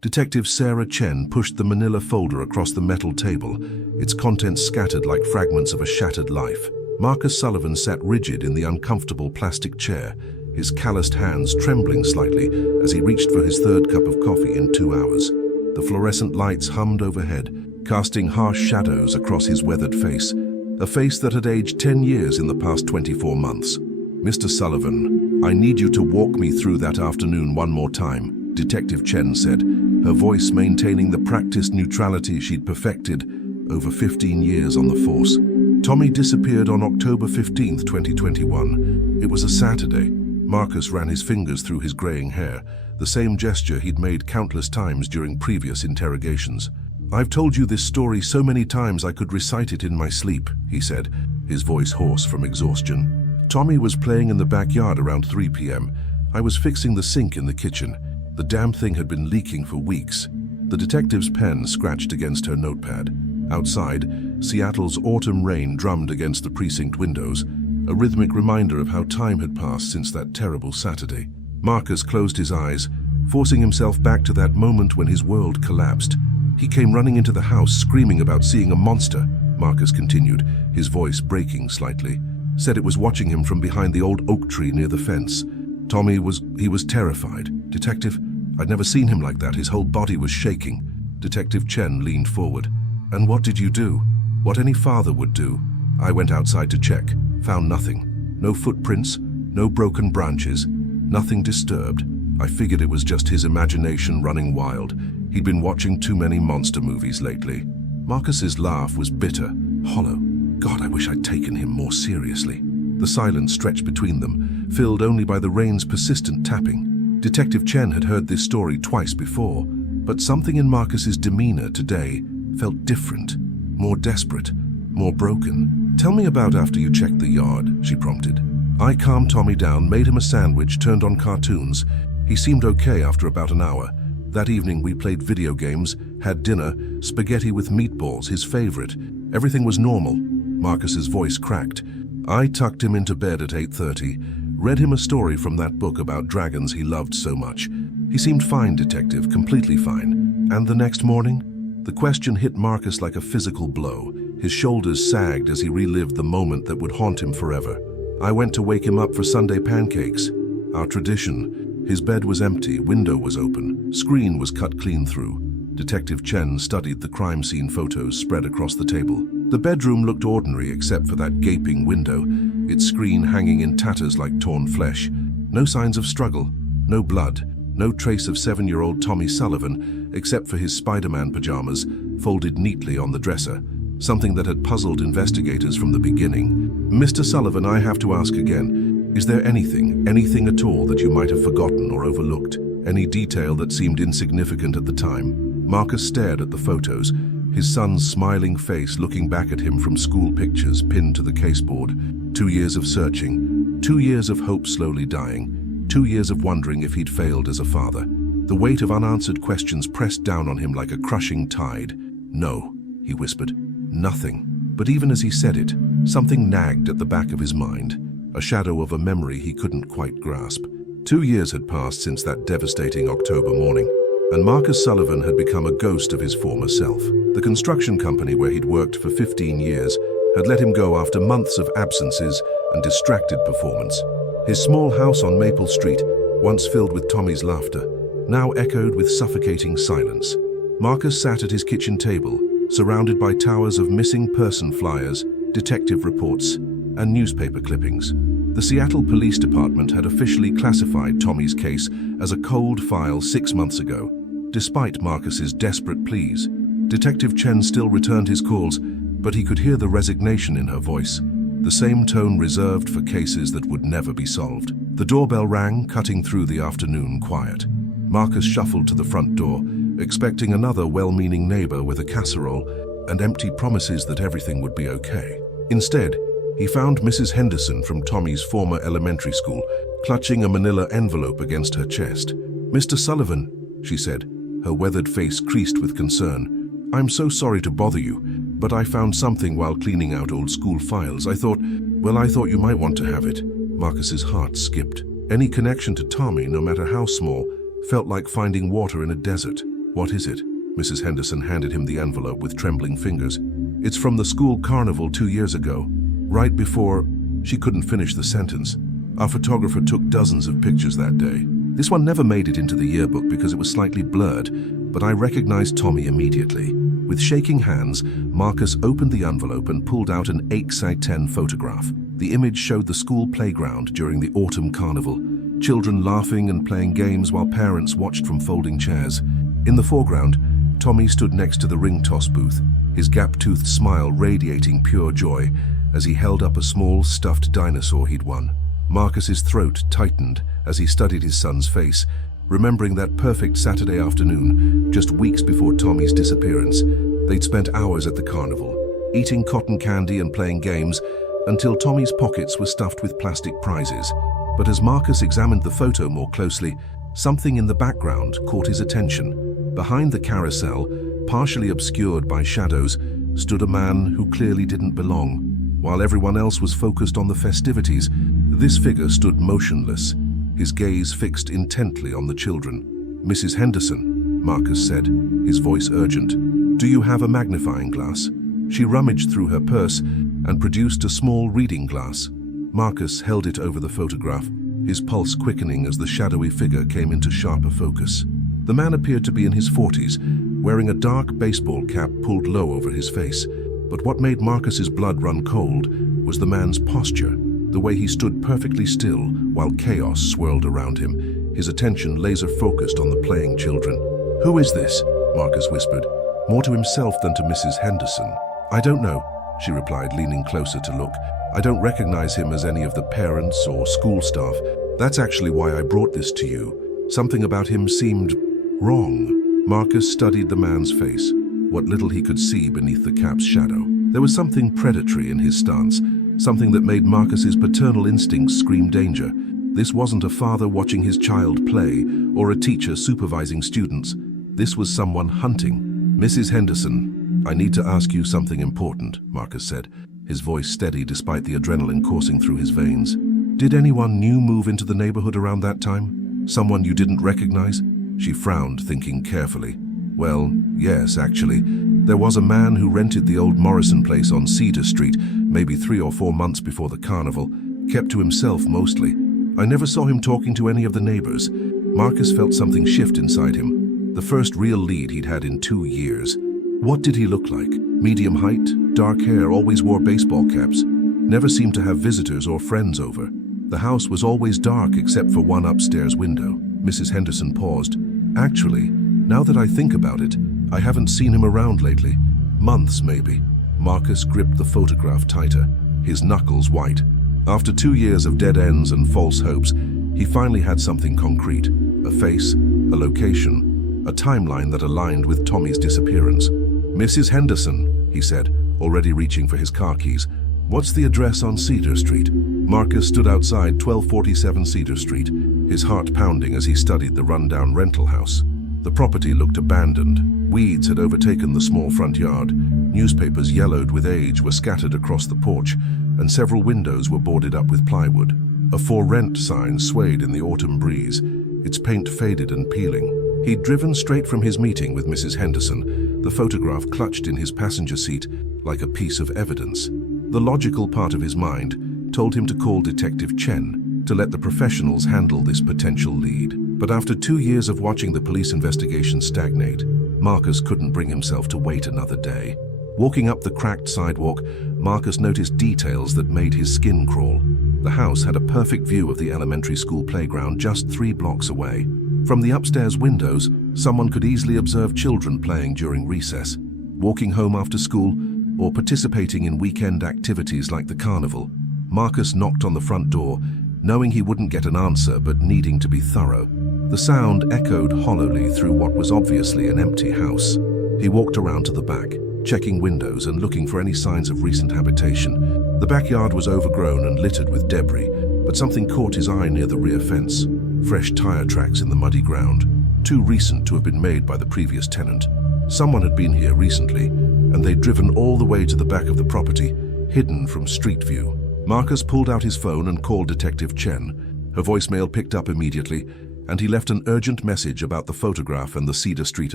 Detective Sarah Chen pushed the manila folder across the metal table, its contents scattered like fragments of a shattered life. Marcus Sullivan sat rigid in the uncomfortable plastic chair, his calloused hands trembling slightly as he reached for his third cup of coffee in 2 hours. The fluorescent lights hummed overhead, casting harsh shadows across his weathered face, a face that had aged 10 years in the past 24 months. "Mr. Sullivan, I need you to walk me through that afternoon one more time," Detective Chen said, her voice maintaining the practiced neutrality she'd perfected over 15 years on the force. Tommy disappeared on October 15, 2021. It was a Saturday. Marcus ran his fingers through his graying hair, the same gesture he'd made countless times during previous interrogations. "I've told you this story so many times I could recite it in my sleep," he said, his voice hoarse from exhaustion. "Tommy was playing in the backyard around 3 p.m. I was fixing the sink in the kitchen. The damn thing had been leaking for weeks." The detective's pen scratched against her notepad. Outside, Seattle's autumn rain drummed against the precinct windows, a rhythmic reminder of how time had passed since that terrible Saturday. Marcus closed his eyes, forcing himself back to that moment when his world collapsed. "He came running into the house, screaming about seeing a monster," Marcus continued, his voice breaking slightly. "Said it was watching him from behind the old oak tree near the fence. Tommy was terrified. Detective, I'd never seen him like that. His whole body was shaking." Detective Chen leaned forward. "And what did you do?" "What any father would do. I went outside to check. Found nothing. No footprints, no broken branches, nothing disturbed. I figured it was just his imagination running wild. He'd been watching too many monster movies lately." Marcus's laugh was bitter, hollow. "God, I wish I'd taken him more seriously." The silence stretched between them, filled only by the rain's persistent tapping. Detective Chen had heard this story twice before, but something in Marcus's demeanor today felt different, more desperate, more broken. "Tell me about after you checked the yard," she prompted. "I calmed Tommy down, made him a sandwich, turned on cartoons. He seemed okay after about an hour. That evening we played video games, had dinner, spaghetti with meatballs, his favorite. Everything was normal." Marcus's voice cracked. "I tucked him into bed at 8:30, read him a story from that book about dragons he loved so much. He seemed fine, detective, completely fine. And the next morning?" The question hit Marcus like a physical blow. His shoulders sagged as he relived the moment that would haunt him forever. "I went to wake him up for Sunday pancakes. Our tradition. His bed was empty, window was open, screen was cut clean through." Detective Chen studied the crime scene photos spread across the table. The bedroom looked ordinary except for that gaping window, its screen hanging in tatters like torn flesh. No signs of struggle, no blood, no trace of 7-year-old Tommy Sullivan except for his Spider-Man pajamas folded neatly on the dresser, something that had puzzled investigators from the beginning. "Mr. Sullivan, I have to ask again, is there anything at all that you might have forgotten or overlooked? Any detail that seemed insignificant at the time?" Marcus stared at the photos, his son's smiling face looking back at him from school pictures pinned to the caseboard. 2 years of searching, 2 years of hope slowly dying, 2 years of wondering if he'd failed as a father. The weight of unanswered questions pressed down on him like a crushing tide. "No," he whispered, "nothing." But even as he said it, something nagged at the back of his mind, a shadow of a memory he couldn't quite grasp. 2 years had passed since that devastating October morning, and Marcus Sullivan had become a ghost of his former self. The construction company where he'd worked for 15 years had let him go after months of absences and distracted performance. His small house on Maple Street, once filled with Tommy's laughter, now echoed with suffocating silence. Marcus sat at his kitchen table, surrounded by towers of missing person flyers, detective reports, and newspaper clippings. The Seattle Police Department had officially classified Tommy's case as a cold file 6 months ago. Despite Marcus's desperate pleas, Detective Chen still returned his calls, but he could hear the resignation in her voice, the same tone reserved for cases that would never be solved. The doorbell rang, cutting through the afternoon quiet. Marcus shuffled to the front door, expecting another well-meaning neighbor with a casserole and empty promises that everything would be okay. Instead, he found Mrs. Henderson from Tommy's former elementary school, clutching a manila envelope against her chest. "Mr. Sullivan," she said, her weathered face creased with concern, "I'm so sorry to bother you, but I found something while cleaning out old school files. I thought you might want to have it." Marcus's heart skipped. Any connection to Tommy, no matter how small, felt like finding water in a desert. What is it? Mrs. Henderson handed him the envelope with trembling fingers. It's from the school carnival 2 years ago. Right before... She couldn't finish the sentence. Our photographer took dozens of pictures that day. This one never made it into the yearbook because it was slightly blurred, but I recognized Tommy immediately. With shaking hands, Marcus opened the envelope and pulled out an 8x10 photograph. The image showed the school playground during the autumn carnival, children laughing and playing games while parents watched from folding chairs. In the foreground, Tommy stood next to the ring toss booth, his gap-toothed smile radiating pure joy as he held up a small stuffed dinosaur he'd won. Marcus's throat tightened as he studied his son's face, remembering that perfect Saturday afternoon, just weeks before Tommy's disappearance. They'd spent hours at the carnival, eating cotton candy and playing games, until Tommy's pockets were stuffed with plastic prizes. But as Marcus examined the photo more closely, something in the background caught his attention. Behind the carousel, partially obscured by shadows, stood a man who clearly didn't belong. While everyone else was focused on the festivities, this figure stood motionless, his gaze fixed intently on the children. "Mrs. Henderson," Marcus said, his voice urgent, "do you have a magnifying glass?" She rummaged through her purse and produced a small reading glass. Marcus held it over the photograph, his pulse quickening as the shadowy figure came into sharper focus. The man appeared to be in his 40s, wearing a dark baseball cap pulled low over his face. But what made Marcus's blood run cold was the man's posture, the way he stood perfectly still while chaos swirled around him, his attention laser-focused on the playing children. "Who is this?" Marcus whispered, more to himself than to Mrs. Henderson. "I don't know," she replied, leaning closer to look. "I don't recognize him as any of the parents or school staff. That's actually why I brought this to you. Something about him seemed wrong." Marcus studied the man's face, what little he could see beneath the cap's shadow. There was something predatory in his stance, something that made Marcus's paternal instincts scream danger. This wasn't a father watching his child play or a teacher supervising students. This was someone hunting. "Mrs. Henderson, I need to ask you something important," Marcus said, his voice steady despite the adrenaline coursing through his veins. "Did anyone new move into the neighborhood around that time? Someone you didn't recognize?" She frowned, thinking carefully. "Well, yes, actually. There was a man who rented the old Morrison place on Cedar Street, maybe 3 or 4 months before the carnival, kept to himself mostly. I never saw him talking to any of the neighbors." Marcus felt something shift inside him, the first real lead he'd had in 2 years. What did he look like? Medium height, dark hair, always wore baseball caps. Never seemed to have visitors or friends over. The house was always dark except for one upstairs window. Mrs. Henderson paused. "Actually, now that I think about it, I haven't seen him around lately. Months, maybe." Marcus gripped the photograph tighter, his knuckles white. After 2 years of dead ends and false hopes, he finally had something concrete. A face, a location, a timeline that aligned with Tommy's disappearance. "Mrs. Henderson," he said, already reaching for his car keys. "What's the address on Cedar Street?" Marcus stood outside 1247 Cedar Street, his heart pounding as he studied the rundown rental house. The property looked abandoned. Weeds had overtaken the small front yard. Newspapers yellowed with age were scattered across the porch, and several windows were boarded up with plywood. A "For Rent" sign swayed in the autumn breeze, its paint faded and peeling. He'd driven straight from his meeting with Mrs. Henderson, the photograph clutched in his passenger seat like a piece of evidence. The logical part of his mind told him to call Detective Chen to let the professionals handle this potential lead. But after 2 years of watching the police investigation stagnate, Marcus couldn't bring himself to wait another day. Walking up the cracked sidewalk, Marcus noticed details that made his skin crawl. The house had a perfect view of the elementary school playground just 3 blocks away. From the upstairs windows, someone could easily observe children playing during recess, walking home after school, or participating in weekend activities like the carnival. Marcus knocked on the front door, knowing he wouldn't get an answer but needing to be thorough. The sound echoed hollowly through what was obviously an empty house. He walked around to the back, checking windows and looking for any signs of recent habitation. The backyard was overgrown and littered with debris, but something caught his eye near the rear fence. Fresh tire tracks in the muddy ground, too recent to have been made by the previous tenant. Someone had been here recently, and they'd driven all the way to the back of the property, hidden from street view. Marcus pulled out his phone and called Detective Chen. Her voicemail picked up immediately, and he left an urgent message about the photograph and the Cedar Street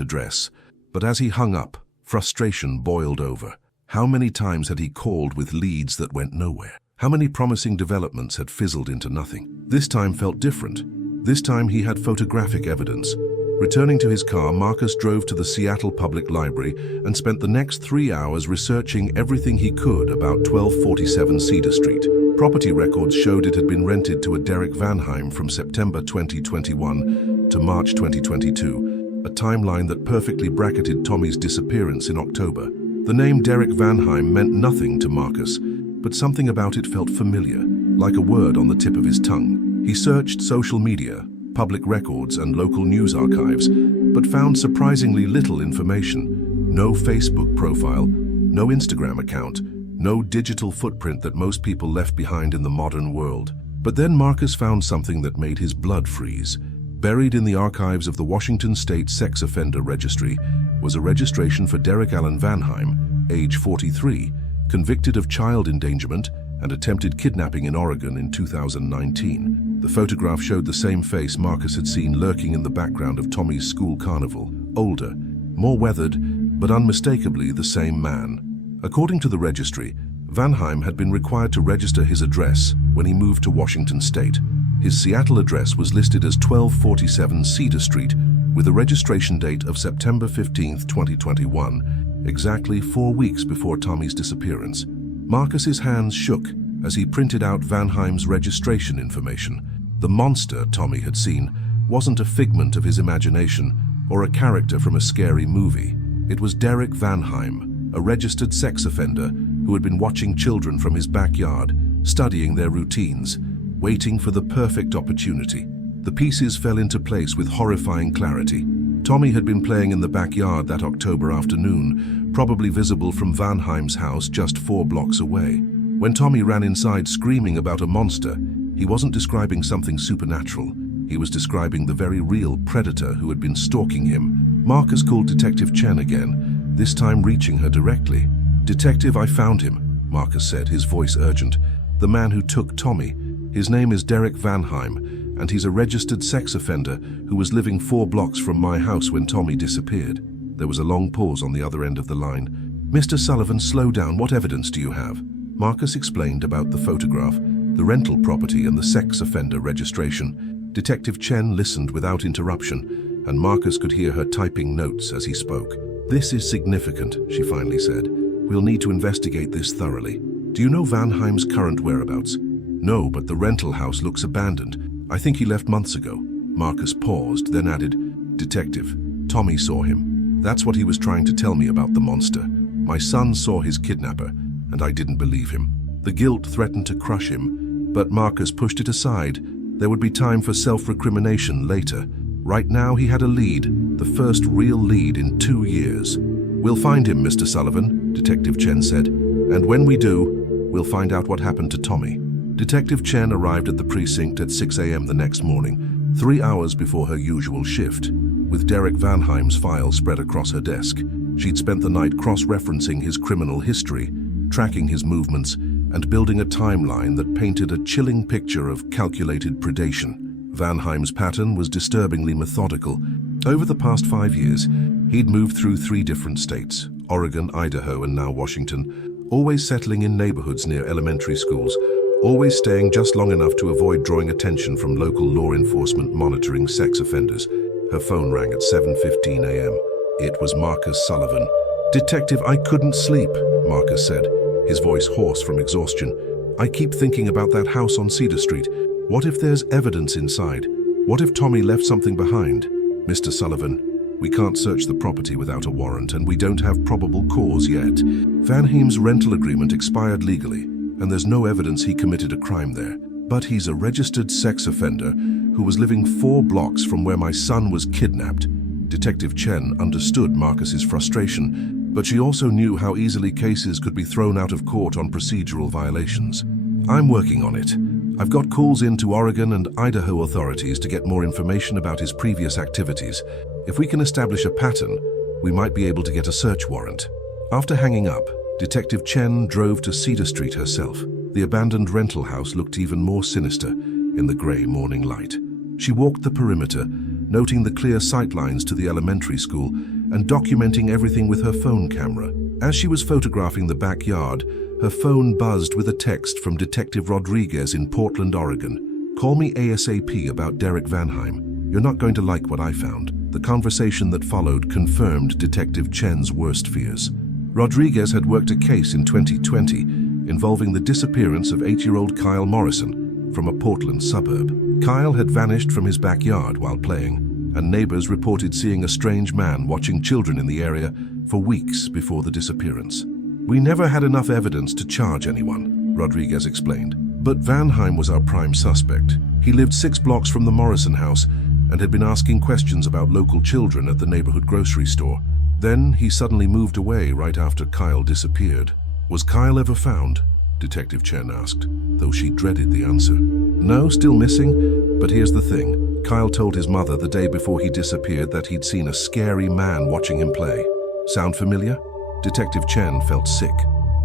address. But as he hung up, frustration boiled over. How many times had he called with leads that went nowhere? How many promising developments had fizzled into nothing? This time felt different. This time he had photographic evidence. Returning to his car, Marcus drove to the Seattle Public Library and spent the next 3 hours researching everything he could about 1247 Cedar Street. Property records showed it had been rented to a Derek Vanheim from September 2021 to March 2022, a timeline that perfectly bracketed Tommy's disappearance in October. The name Derek Vanheim meant nothing to Marcus, but something about it felt familiar, like a word on the tip of his tongue. He searched social media, public records, and local news archives, but found surprisingly little information. No Facebook profile, no Instagram account, no digital footprint that most people left behind in the modern world. But then Marcus found something that made his blood freeze. Buried in the archives of the Washington State Sex Offender Registry was a registration for Derek Allen Vanheim, age 43, convicted of child endangerment and attempted kidnapping in Oregon in 2019. The photograph showed the same face Marcus had seen lurking in the background of Tommy's school carnival. Older, more weathered, but unmistakably the same man. According to the registry, Vanheim had been required to register his address when he moved to Washington State. His Seattle address was listed as 1247 Cedar Street with a registration date of September 15, 2021, exactly 4 weeks before Tommy's disappearance. Marcus's hands shook as he printed out Vanheim's registration information. The monster Tommy had seen wasn't a figment of his imagination or a character from a scary movie. It was Derek Vanheim, a registered sex offender who had been watching children from his backyard, studying their routines, waiting for the perfect opportunity. The pieces fell into place with horrifying clarity. Tommy had been playing in the backyard that October afternoon, probably visible from Vanheim's house just 4 blocks away. When Tommy ran inside screaming about a monster, he wasn't describing something supernatural. He was describing the very real predator who had been stalking him. Marcus called Detective Chen again, this time reaching her directly. "Detective, I found him," Marcus said, his voice urgent. "The man who took Tommy. His name is Derek Vanheim, and he's a registered sex offender who was living 4 blocks from my house when Tommy disappeared." There was a long pause on the other end of the line. "Mr. Sullivan, slow down. What evidence do you have?" Marcus explained about the photograph, the rental property, and the sex offender registration. Detective Chen listened without interruption, and Marcus could hear her typing notes as he spoke. "This is significant," she finally said. "We'll need to investigate this thoroughly. Do you know Vanheim's current whereabouts?" "No, but the rental house looks abandoned. I think he left months ago." Marcus paused, then added, "Detective, Tommy saw him. That's what he was trying to tell me about the monster. My son saw his kidnapper, and I didn't believe him." The guilt threatened to crush him, but Marcus pushed it aside. There would be time for self-recrimination later. Right now he had a lead, the first real lead in 2 years. "We'll find him, Mr. Sullivan," Detective Chen said. "And when we do, we'll find out what happened to Tommy." Detective Chen arrived at the precinct at 6 a.m. the next morning, 3 hours before her usual shift. With Derek Vanheim's file spread across her desk, she'd spent the night cross-referencing his criminal history, tracking his movements, and building a timeline that painted a chilling picture of calculated predation. Vanheim's pattern was disturbingly methodical. Over the past 5 years, he'd moved through 3 different states, Oregon, Idaho, and now Washington, always settling in neighborhoods near elementary schools, always staying just long enough to avoid drawing attention from local law enforcement monitoring sex offenders. Her phone rang at 7:15 a.m. It was Marcus Sullivan. "Detective, I couldn't sleep," Marcus said, his voice hoarse from exhaustion. "I keep thinking about that house on Cedar Street. What if there's evidence inside? What if Tommy left something behind?" "Mr. Sullivan, we can't search the property without a warrant, and we don't have probable cause yet. Vanheim's rental agreement expired legally, and there's no evidence he committed a crime there. But he's a registered sex offender who was living 4 blocks from where my son was kidnapped." Detective Chen understood Marcus's frustration, but she also knew how easily cases could be thrown out of court on procedural violations. "I'm working on it. I've got calls in to Oregon and Idaho authorities to get more information about his previous activities. If we can establish a pattern, we might be able to get a search warrant." After hanging up, Detective Chen drove to Cedar Street herself. The abandoned rental house looked even more sinister in the gray morning light. She walked the perimeter, noting the clear sightlines to the elementary school and documenting everything with her phone camera. As she was photographing the backyard, her phone buzzed with a text from Detective Rodriguez in Portland, Oregon. "Call me ASAP about Derek Vanheim. You're not going to like what I found." The conversation that followed confirmed Detective Chen's worst fears. Rodriguez had worked a case in 2020 involving the disappearance of 8-year-old Kyle Morrison from a Portland suburb. Kyle had vanished from his backyard while playing, and neighbors reported seeing a strange man watching children in the area for weeks before the disappearance. "We never had enough evidence to charge anyone," Rodriguez explained. "But Vanheim was our prime suspect. He lived 6 blocks from the Morrison house and had been asking questions about local children at the neighborhood grocery store. Then he suddenly moved away right after Kyle disappeared." "Was Kyle ever found?" Detective Chen asked, though she dreaded the answer. "No, still missing, but here's the thing. Kyle told his mother the day before he disappeared that he'd seen a scary man watching him play. Sound familiar?" Detective Chen felt sick.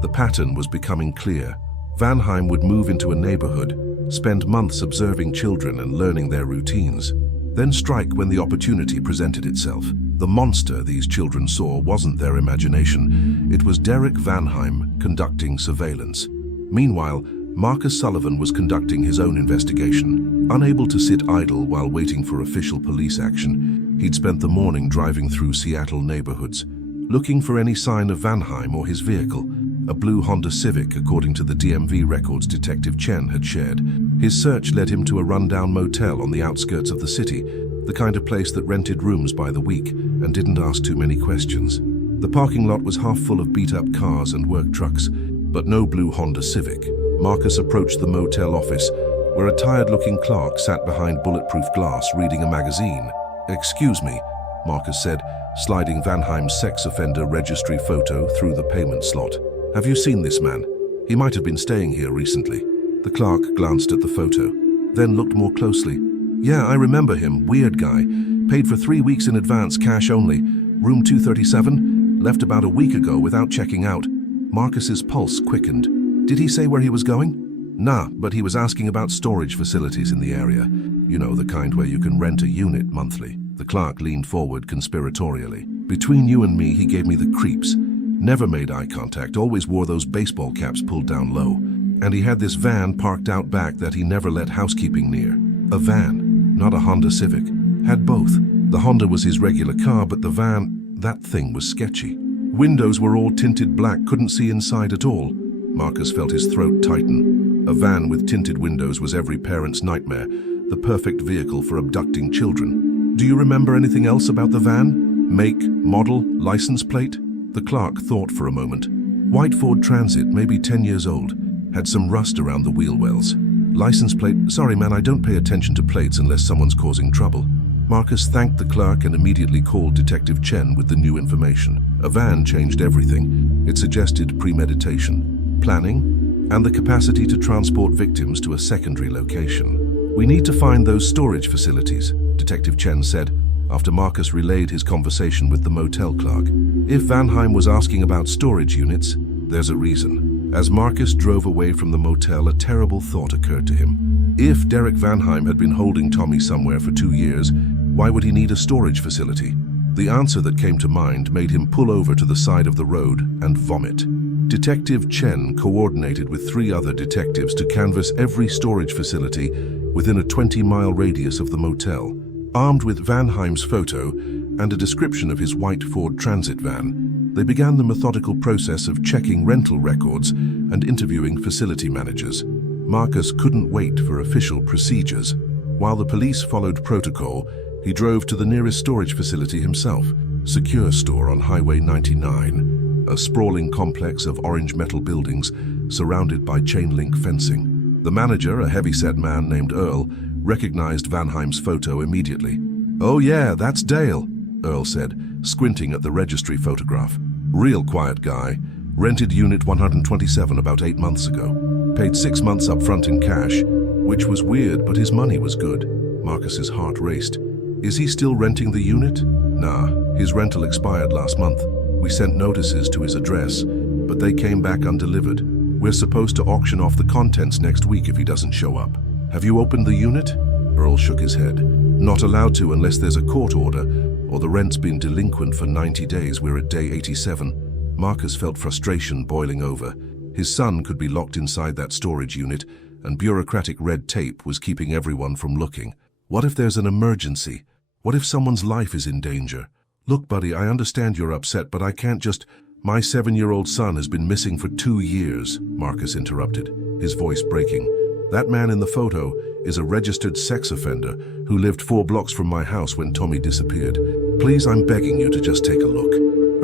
The pattern was becoming clear. Vanheim would move into a neighborhood, spend months observing children and learning their routines, then strike when the opportunity presented itself. The monster these children saw wasn't their imagination. It was Derek Vanheim conducting surveillance. Meanwhile, Marcus Sullivan was conducting his own investigation. Unable to sit idle while waiting for official police action, he'd spent the morning driving through Seattle neighborhoods, looking for any sign of Vanheim or his vehicle, a blue Honda Civic according to the DMV records Detective Chen had shared. His search led him to a rundown motel on the outskirts of the city, the kind of place that rented rooms by the week and didn't ask too many questions. The parking lot was half full of beat-up cars and work trucks, but no blue Honda Civic. Marcus approached the motel office, where a tired-looking clerk sat behind bulletproof glass reading a magazine. "Excuse me," Marcus said, sliding Vanheim's sex offender registry photo through the payment slot. "Have you seen this man? He might have been staying here recently." The clerk glanced at the photo, then looked more closely. "Yeah, I remember him. Weird guy. Paid for 3 weeks in advance, cash only. Room 237. Left about a week ago without checking out." Marcus's pulse quickened. "Did he say where he was going?" "Nah, but he was asking about storage facilities in the area. You know, the kind where you can rent a unit monthly." The clerk leaned forward conspiratorially. "Between you and me, he gave me the creeps. Never made eye contact, always wore those baseball caps pulled down low. And he had this van parked out back that he never let housekeeping near. A van, not a Honda Civic. Had both. The Honda was his regular car, but the van, that thing was sketchy. Windows were all tinted black, couldn't see inside at all." Marcus felt his throat tighten. A van with tinted windows was every parent's nightmare, the perfect vehicle for abducting children. "Do you remember anything else about the van? Make, model, license plate?" The clerk thought for a moment. "White Ford Transit, maybe 10 years old. Had some rust around the wheel wells. License plate, sorry man, I don't pay attention to plates unless someone's causing trouble." Marcus thanked the clerk and immediately called Detective Chen with the new information. A van changed everything. It suggested premeditation, planning, and the capacity to transport victims to a secondary location. "We need to find those storage facilities," Detective Chen said, after Marcus relayed his conversation with the motel clerk. "If Vanheim was asking about storage units, there's a reason." As Marcus drove away from the motel, a terrible thought occurred to him. If Derek Vanheim had been holding Tommy somewhere for 2 years, why would he need a storage facility? The answer that came to mind made him pull over to the side of the road and vomit. Detective Chen coordinated with 3 other detectives to canvass every storage facility within a 20-mile radius of the motel. Armed with Vanheim's photo and a description of his white Ford Transit van, they began the methodical process of checking rental records and interviewing facility managers. Marcus couldn't wait for official procedures. While the police followed protocol, he drove to the nearest storage facility himself, Secure Store on Highway 99, a sprawling complex of orange metal buildings surrounded by chain-link fencing. The manager, a heavy-set man named Earl, recognized Vanheim's photo immediately. "Oh yeah, that's Dale," Earl said, squinting at the registry photograph. "Real quiet guy. Rented unit 127 about 8 months ago. Paid 6 months up front in cash, which was weird, but his money was good." Marcus's heart raced. "Is he still renting the unit?" "Nah, his rental expired last month. We sent notices to his address, but they came back undelivered. We're supposed to auction off the contents next week if he doesn't show up." "Have you opened the unit?" Earl shook his head. Not allowed to unless there's a court order, or the rent's been delinquent for 90 days. We're at day 87. Marcus felt frustration boiling over. His son could be locked inside that storage unit, and bureaucratic red tape was keeping everyone from looking. What if there's an emergency? What if someone's life is in danger? Look, buddy, I understand you're upset, but I can't just... My 7-year-old son has been missing for 2 years, Marcus interrupted, his voice breaking. That man in the photo is a registered sex offender who lived 4 blocks from my house when Tommy disappeared. Please, I'm begging you to just take a look.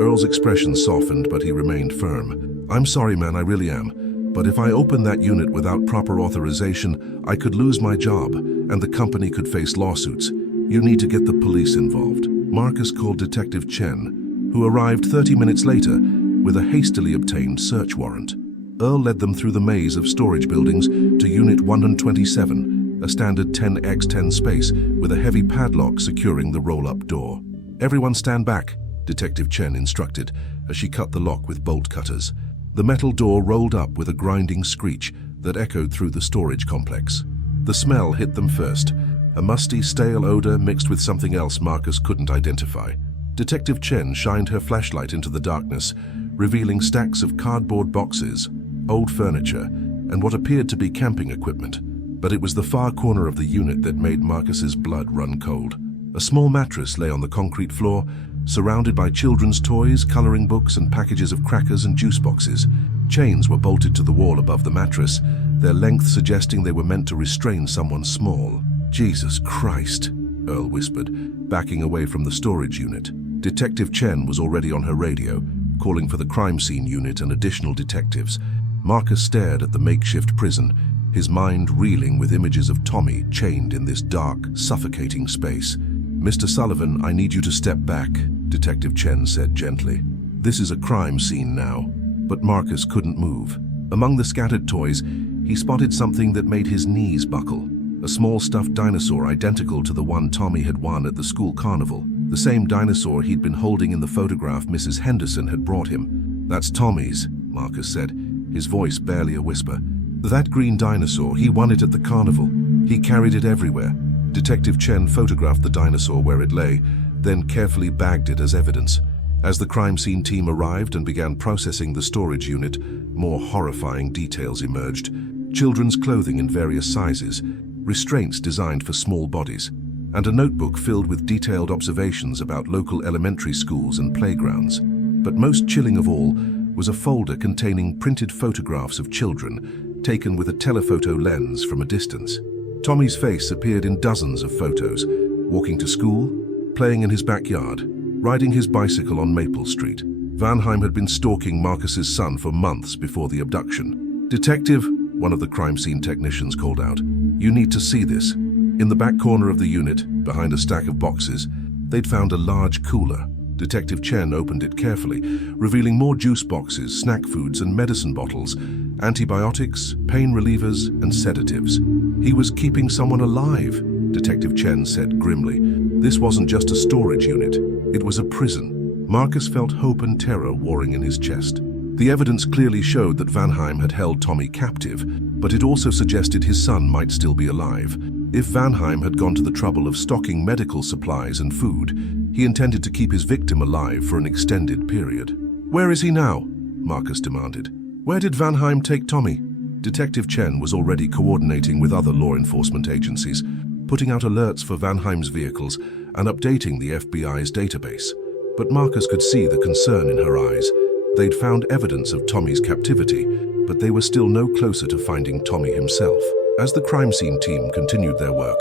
Earl's expression softened, but he remained firm. I'm sorry, man, I really am. But if I open that unit without proper authorization, I could lose my job, and the company could face lawsuits. You need to get the police involved. Marcus called Detective Chen, who arrived 30 minutes later with a hastily obtained search warrant. Earl led them through the maze of storage buildings to Unit 127, a standard 10x10 space with a heavy padlock securing the roll-up door. Everyone stand back, Detective Chen instructed as she cut the lock with bolt cutters. The metal door rolled up with a grinding screech that echoed through the storage complex. The smell hit them first, a musty, stale odor mixed with something else Marcus couldn't identify. Detective Chen shined her flashlight into the darkness, revealing stacks of cardboard boxes, old furniture, and what appeared to be camping equipment. But it was the far corner of the unit that made Marcus's blood run cold. A small mattress lay on the concrete floor, surrounded by children's toys, coloring books, and packages of crackers and juice boxes. Chains were bolted to the wall above the mattress, their length suggesting they were meant to restrain someone small. Jesus Christ, Earl whispered, backing away from the storage unit. Detective Chen was already on her radio, calling for the crime scene unit and additional detectives. Marcus stared at the makeshift prison, his mind reeling with images of Tommy chained in this dark, suffocating space. Mr. Sullivan, I need you to step back, Detective Chen said gently. This is a crime scene now. But Marcus couldn't move. Among the scattered toys, he spotted something that made his knees buckle. A small stuffed dinosaur identical to the one Tommy had won at the school carnival. The same dinosaur he'd been holding in the photograph Mrs. Henderson had brought him. That's Tommy's, Marcus said, his voice barely a whisper. That green dinosaur, he won it at the carnival. He carried it everywhere. Detective Chen photographed the dinosaur where it lay, then carefully bagged it as evidence. As the crime scene team arrived and began processing the storage unit, more horrifying details emerged. Children's clothing in various sizes, restraints designed for small bodies, and a notebook filled with detailed observations about local elementary schools and playgrounds. But most chilling of all was a folder containing printed photographs of children taken with a telephoto lens from a distance. Tommy's face appeared in dozens of photos, walking to school, playing in his backyard, riding his bicycle on Maple Street. Vanheim had been stalking Marcus's son for months before the abduction. Detective, one of the crime scene technicians called out, you need to see this. In the back corner of the unit, behind a stack of boxes, they'd found a large cooler. Detective Chen opened it carefully, revealing more juice boxes, snack foods, and medicine bottles, antibiotics, pain relievers, and sedatives. He was keeping someone alive, Detective Chen said grimly. This wasn't just a storage unit, it was a prison. Marcus felt hope and terror warring in his chest. The evidence clearly showed that Vanheim had held Tommy captive, but it also suggested his son might still be alive. If Vanheim had gone to the trouble of stocking medical supplies and food, he intended to keep his victim alive for an extended period. Where is he now? Marcus demanded. Where did Vanheim take Tommy? Detective Chen was already coordinating with other law enforcement agencies, putting out alerts for Vanheim's vehicles and updating the FBI's database. But Marcus could see the concern in her eyes. They'd found evidence of Tommy's captivity, but they were still no closer to finding Tommy himself. As the crime scene team continued their work,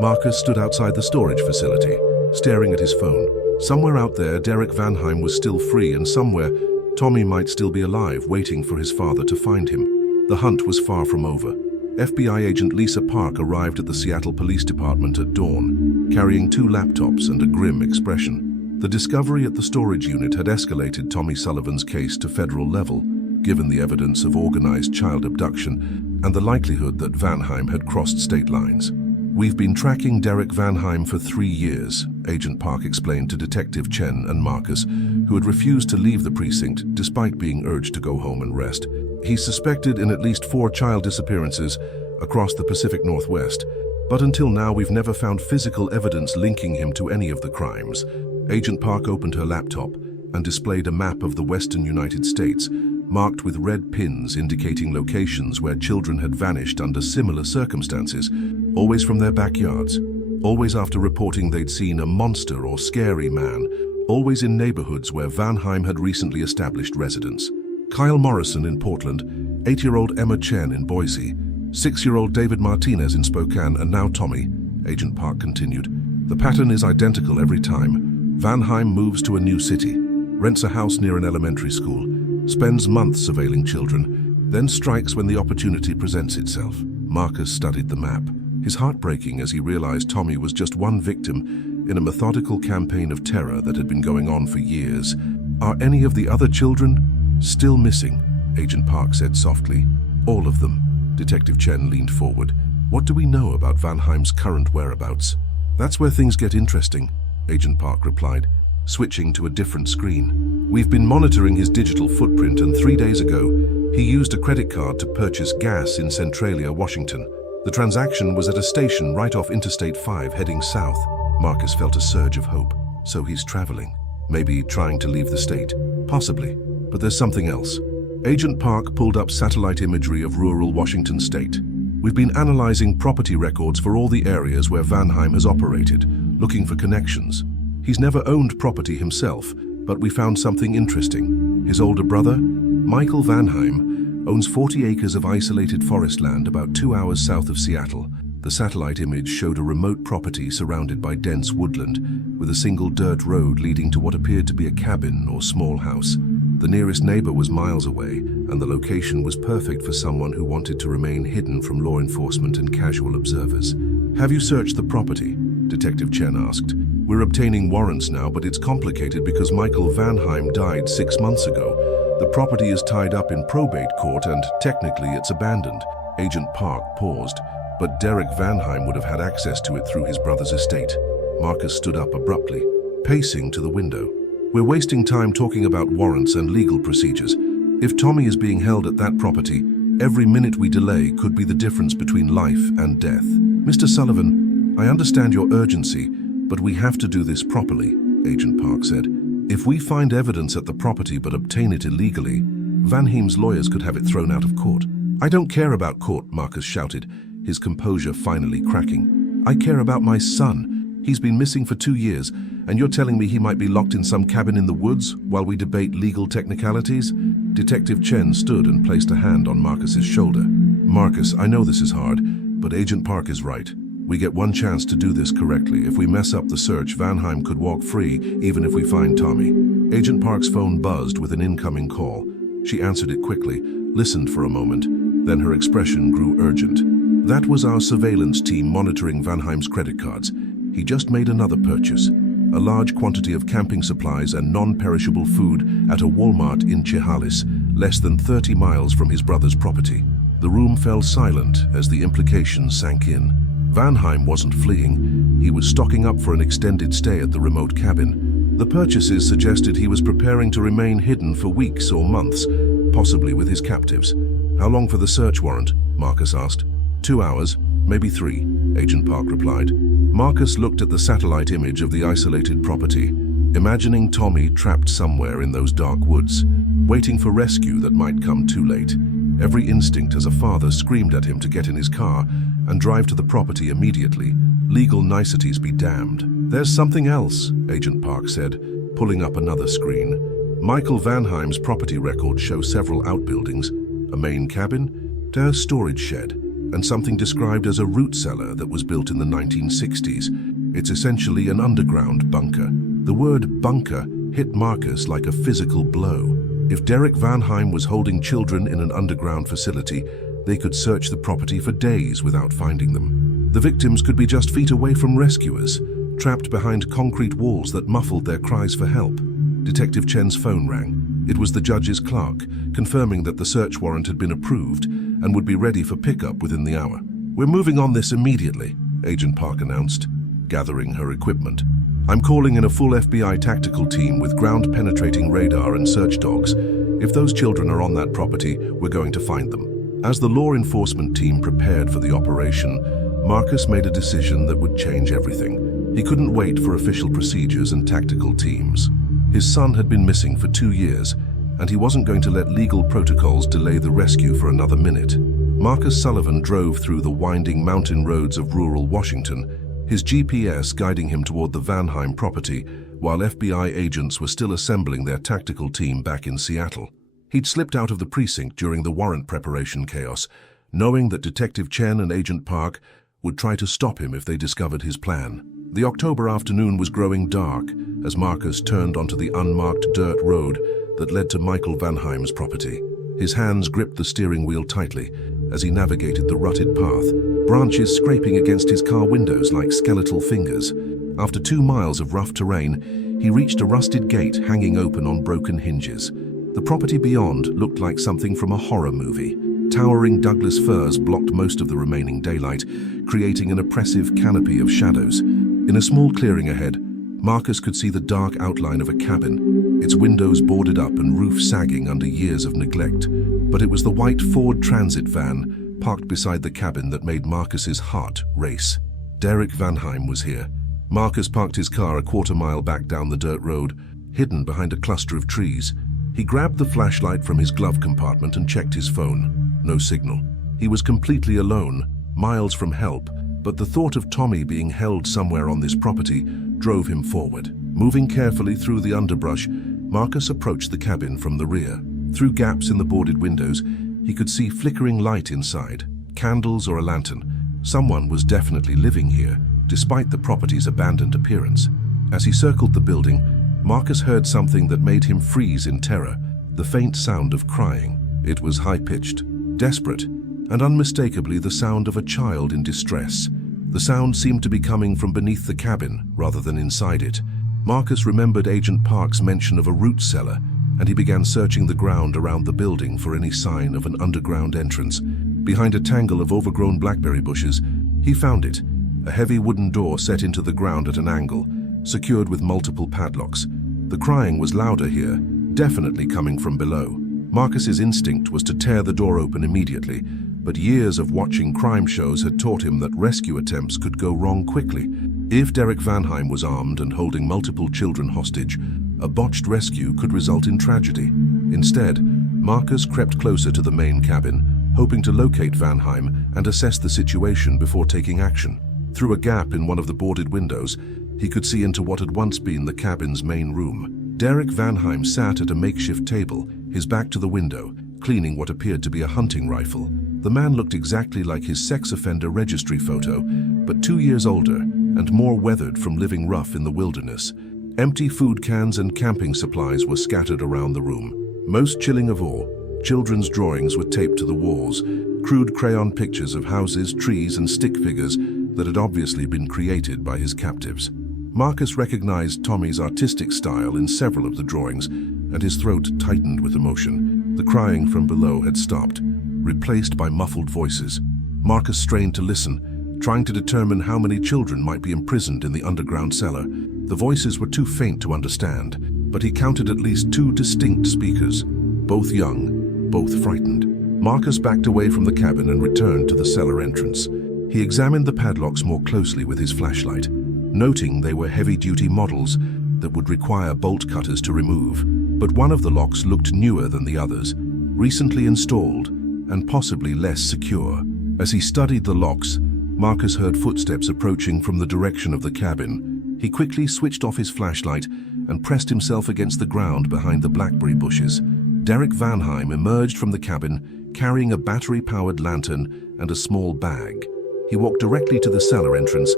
Marcus stood outside the storage facility, staring at his phone. Somewhere out there, Derek Vanheim was still free, and somewhere, Tommy might still be alive, waiting for his father to find him. The hunt was far from over. FBI agent Lisa Park arrived at the Seattle Police Department at dawn, carrying 2 laptops and a grim expression. The discovery at the storage unit had escalated Tommy Sullivan's case to federal level, given the evidence of organized child abduction and the likelihood that Vanheim had crossed state lines. We've been tracking Derek Vanheim for 3 years, Agent Park explained to Detective Chen and Marcus, who had refused to leave the precinct despite being urged to go home and rest. He's suspected in at least 4 child disappearances across the Pacific Northwest. But until now, we've never found physical evidence linking him to any of the crimes. Agent Park opened her laptop and displayed a map of the western United States, marked with red pins indicating locations where children had vanished under similar circumstances, always from their backyards, always after reporting they'd seen a monster or scary man, always in neighborhoods where Vanheim had recently established residence. Kyle Morrison in Portland, 8-year-old Emma Chen in Boise, 6-year-old David Martinez in Spokane, and now Tommy, Agent Park continued. The pattern is identical every time. Vanheim moves to a new city, rents a house near an elementary school, spends months surveilling children, then strikes when the opportunity presents itself. Marcus studied the map, his heart breaking as he realized Tommy was just one victim in a methodical campaign of terror that had been going on for years. Are any of the other children still missing? Agent Park said softly. All of them. Detective Chen leaned forward. What do we know about Vanheim's current whereabouts? That's where things get interesting, Agent Park replied, switching to a different screen. We've been monitoring his digital footprint, and 3 days ago, he used a credit card to purchase gas in Centralia, Washington. The transaction was at a station right off Interstate 5 heading south. Marcus felt a surge of hope. So he's traveling, maybe trying to leave the state. Possibly, but there's something else. Agent Park pulled up satellite imagery of rural Washington state. We've been analyzing property records for all the areas where Vanheim has operated, looking for connections. He's never owned property himself, but we found something interesting. His older brother, Michael Vanheim, owns 40 acres of isolated forest land about 2 hours south of Seattle. The satellite image showed a remote property surrounded by dense woodland, with a single dirt road leading to what appeared to be a cabin or small house. The nearest neighbor was miles away, and the location was perfect for someone who wanted to remain hidden from law enforcement and casual observers. Have you searched the property? Detective Chen asked. We're obtaining warrants now, but it's complicated because Michael Vanheim died 6 months ago. The property is tied up in probate court and technically it's abandoned. Agent Park paused, but Derek Vanheim would have had access to it through his brother's estate. Marcus stood up abruptly, pacing to the window. We're wasting time talking about warrants and legal procedures. If Tommy is being held at that property, every minute we delay could be the difference between life and death. Mr. Sullivan, I understand your urgency, but we have to do this properly, Agent Park said. If we find evidence at the property but obtain it illegally, Vanheim's lawyers could have it thrown out of court. I don't care about court, Marcus shouted, his composure finally cracking. I care about my son. He's been missing for 2 years, and you're telling me he might be locked in some cabin in the woods while we debate legal technicalities? Detective Chen stood and placed a hand on Marcus's shoulder. Marcus, I know this is hard, but Agent Park is right. We get one chance to do this correctly. If we mess up the search, Vanheim could walk free, even if we find Tommy. Agent Park's phone buzzed with an incoming call. She answered it quickly, listened for a moment, then her expression grew urgent. That was our surveillance team monitoring Vanheim's credit cards. He just made another purchase, a large quantity of camping supplies and non-perishable food at a Walmart in Chehalis, less than 30 miles from his brother's property. The room fell silent as the implications sank in. Vanheim wasn't fleeing. He was stocking up for an extended stay at the remote cabin. The purchases suggested he was preparing to remain hidden for weeks or months, possibly with his captives. How long for the search warrant? Marcus asked. 2 hours, maybe 3, Agent Park replied. Marcus looked at the satellite image of the isolated property, imagining Tommy trapped somewhere in those dark woods, waiting for rescue that might come too late. Every instinct as a father screamed at him to get in his car and drive to the property immediately. Legal niceties be damned. There's something else, Agent Park said, pulling up another screen. Michael Vanheim's property records show several outbuildings, a main cabin, a storage shed, and something described as a root cellar that was built in the 1960s. It's essentially an underground bunker. The word bunker hit Marcus like a physical blow. If Derek Vanheim was holding children in an underground facility, they could search the property for days without finding them. The victims could be just feet away from rescuers, trapped behind concrete walls that muffled their cries for help. Detective Chen's phone rang. It was the judge's clerk, confirming that the search warrant had been approved and would be ready for pickup within the hour. We're moving on this immediately, Agent Park announced, gathering her equipment. I'm calling in a full FBI tactical team with ground-penetrating radar and search dogs. If those children are on that property, we're going to find them. As the law enforcement team prepared for the operation, Marcus made a decision that would change everything. He couldn't wait for official procedures and tactical teams. His son had been missing for 2 years, and he wasn't going to let legal protocols delay the rescue for another minute. Marcus Sullivan drove through the winding mountain roads of rural Washington, his GPS guiding him toward the Vanheim property, while FBI agents were still assembling their tactical team back in Seattle. He'd slipped out of the precinct during the warrant preparation chaos, knowing that Detective Chen and Agent Park would try to stop him if they discovered his plan. The October afternoon was growing dark as Marcus turned onto the unmarked dirt road that led to Michael Vanheim's property. His hands gripped the steering wheel tightly as he navigated the rutted path, branches scraping against his car windows like skeletal fingers. After 2 miles of rough terrain, he reached a rusted gate hanging open on broken hinges. The property beyond looked like something from a horror movie. Towering Douglas firs blocked most of the remaining daylight, creating an oppressive canopy of shadows. In a small clearing ahead, Marcus could see the dark outline of a cabin, its windows boarded up and roof sagging under years of neglect. But it was the white Ford Transit van parked beside the cabin that made Marcus's heart race. Derek Vanheim was here. Marcus parked his car a quarter-mile back down the dirt road, hidden behind a cluster of trees. He grabbed the flashlight from his glove compartment and checked his phone. No signal. He was completely alone, miles from help, but the thought of Tommy being held somewhere on this property drove him forward. Moving carefully through the underbrush, Marcus approached the cabin from the rear. Through gaps in the boarded windows, he could see flickering light inside, candles or a lantern. Someone was definitely living here, despite the property's abandoned appearance. As he circled the building, Marcus heard something that made him freeze in terror, the faint sound of crying. It was high-pitched, desperate, and unmistakably the sound of a child in distress. The sound seemed to be coming from beneath the cabin rather than inside it. Marcus remembered Agent Park's mention of a root cellar, and he began searching the ground around the building for any sign of an underground entrance. Behind a tangle of overgrown blackberry bushes, he found it, a heavy wooden door set into the ground at an angle, secured with multiple padlocks. The crying was louder here, definitely coming from below. Marcus's instinct was to tear the door open immediately, but years of watching crime shows had taught him that rescue attempts could go wrong quickly. If Derek Vanheim was armed and holding multiple children hostage, a botched rescue could result in tragedy. Instead, Marcus crept closer to the main cabin, hoping to locate Vanheim and assess the situation before taking action. Through a gap in one of the boarded windows, he could see into what had once been the cabin's main room. Derek Vanheim sat at a makeshift table, his back to the window, cleaning what appeared to be a hunting rifle. The man looked exactly like his sex offender registry photo, but 2 years older and more weathered from living rough in the wilderness. Empty food cans and camping supplies were scattered around the room. Most chilling of all, children's drawings were taped to the walls, crude crayon pictures of houses, trees, and stick figures that had obviously been created by his captives. Marcus recognized Tommy's artistic style in several of the drawings, and his throat tightened with emotion. The crying from below had stopped, replaced by muffled voices. Marcus strained to listen, trying to determine how many children might be imprisoned in the underground cellar. The voices were too faint to understand, but he counted at least 2 distinct speakers, both young, both frightened. Marcus backed away from the cabin and returned to the cellar entrance. He examined the padlocks more closely with his flashlight, noting they were heavy-duty models that would require bolt cutters to remove. But one of the locks looked newer than the others, recently installed and possibly less secure. As he studied the locks, Marcus heard footsteps approaching from the direction of the cabin. He quickly switched off his flashlight and pressed himself against the ground behind the blackberry bushes. Derek Vanheim emerged from the cabin, carrying a battery-powered lantern and a small bag. He walked directly to the cellar entrance,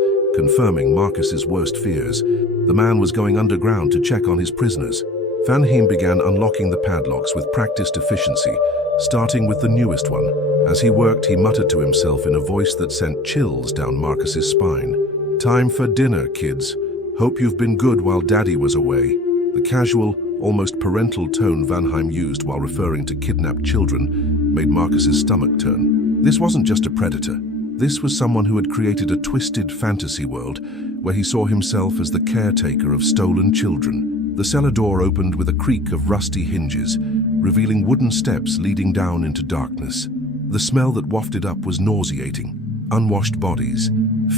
confirming Marcus's worst fears. The man was going underground to check on his prisoners. Vanheim began unlocking the padlocks with practiced efficiency, starting with the newest one. As he worked, he muttered to himself in a voice that sent chills down Marcus's spine. "Time for dinner, kids. Hope you've been good while Daddy was away." The casual, almost parental tone Vanheim used while referring to kidnapped children made Marcus's stomach turn. This wasn't just a predator. This was someone who had created a twisted fantasy world where he saw himself as the caretaker of stolen children. The cellar door opened with a creak of rusty hinges, revealing wooden steps leading down into darkness. The smell that wafted up was nauseating. unwashed bodies,